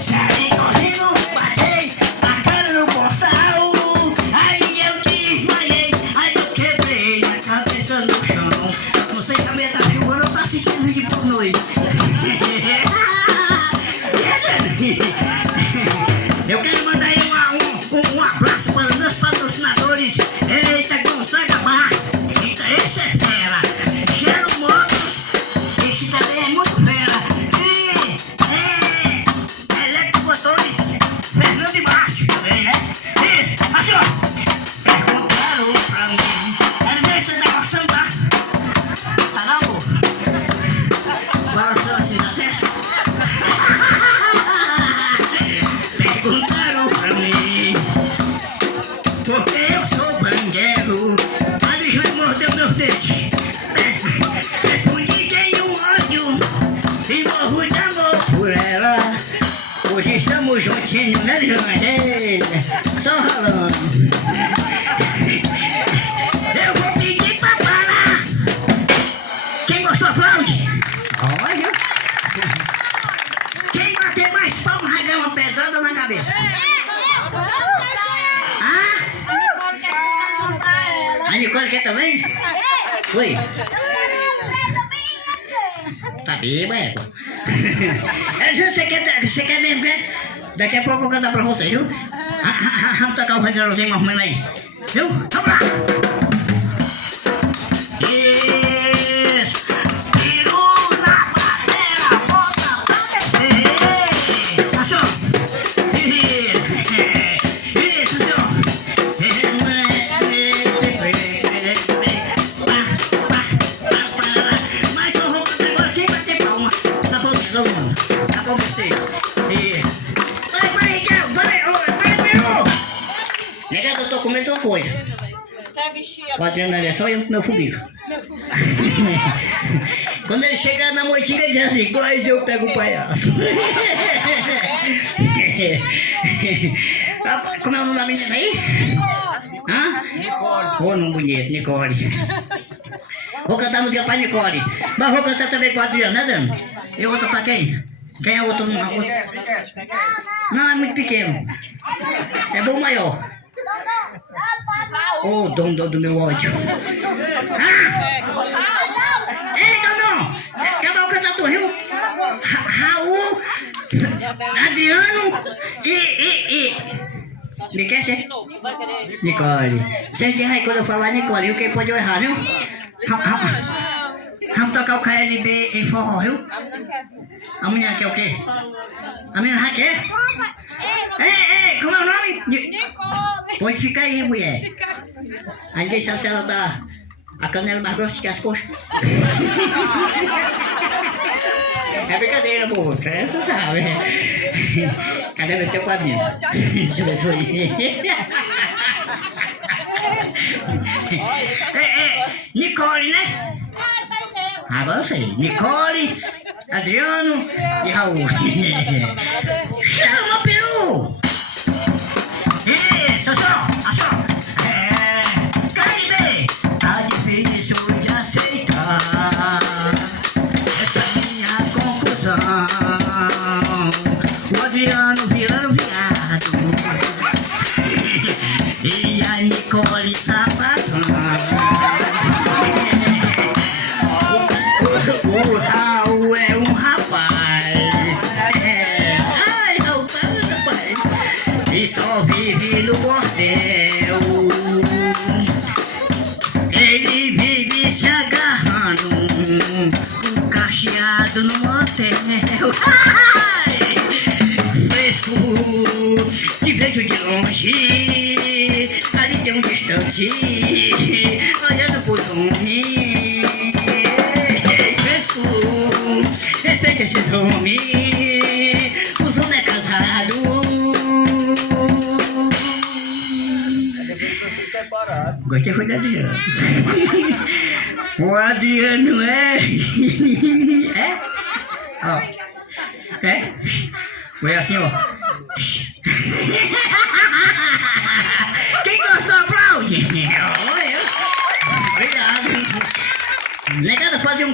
Saí correndo, bati a cara no portal. Aí eu desmaiei, aí eu quebrei a cabeça no chão. Não sei se a minha tá filmando ou tá assistindo vídeo por noite. Eu quero mandar aí um abraço para os meus patrocinadores. Eita, Gonçaga Bar. Eita, esse é fera. Gero Motos. Esse também é muito fera. E Eletromotores. Fernando de Márcio também, né? Isso, assim ó. Perguntaram pra mim. Quero ver se você tá gostando, tá? Tá não, amor? Gostou assim, tá certo? Perguntaram pra mim porque eu sou banguelo. Padre Júlio mordeu meus dentes. Respondi tenho ódio e morro de amor por ela. Hoje estamos juntinhos, né, Júlio? Só rolando. Eu vou pedir pra parar. Quem gostou aplaude. Olha. Quem bater mais palmas vai ganhar uma pedrada na cabeça. A Nicole quer também? Foi? Tá bêbado, é? Você quer mesmo, né? Daqui a pouco eu vou cantar pra você, viu? Vamos tocar o vanderozinho mais ou menos aí. Viu? Vamos lá! Isso! Virou na madeira, bota pra descer! Passou! Isso, senhor! Mas eu vou cantar agora, quem vai ter palma? Tá bom, todo mundo. Tá bom, você. Vai, Peru! Negado, eu tô comendo uma coisa. O Adriano ali é só eu com meu fubinho. Quando ele chegar na moitinha, ele diz assim: quase eu pego o palhaço. Como é o nome da menina aí? Hã? Nicole. Ô, nome bonito, Nicole. Vou cantar música pra Nicole. Mas vou cantar também com o Adriano, né, Adriano? E outra pra quem? Quem é o outro? Não, é muito pequeno. É bom maior. Ô, dono do meu ódio. Ei, Dodô! Acabou o cantador, viu? Raul, Adriano e... Me quer ser? Nicole. Vocês dizem aí quando eu falar Nicole, viu? Quem pode errar, viu? Vamos tocar o KLB em forró, viu? A menina quer o quê? A menina já quer? Ei, como é o nome? Nicole. Pode ficar aí, mulher. Aí ninguém sabe se ela dá a canela mais grossa que as coxas. É brincadeira, moça. Você sabe. Cadê meu teu quadrinho? Deixa eu ver isso aí. Nicole, né? Agora eu sei. Nicole, Adriano e Raul. Chama, Peru! Isso, só. Caribe! Tá difícil de aceitar essa minha conclusão. O Adriano virando viado e a Nicole sapatão. O Raul é um rapaz. Ai, Raul tá rapaz. E só vive no bordel. Ele vive se agarrando com cacheado no motel. Ai, fresco, te vejo de longe. Ali tem um distante, olhando por homem. Respeita esses homens, os homens é casado. Gostei foi do Adriano. O Adriano é. É? Ó. É? Foi assim, ó. Quem gostou, aplaude. Obrigado. Negado fazer um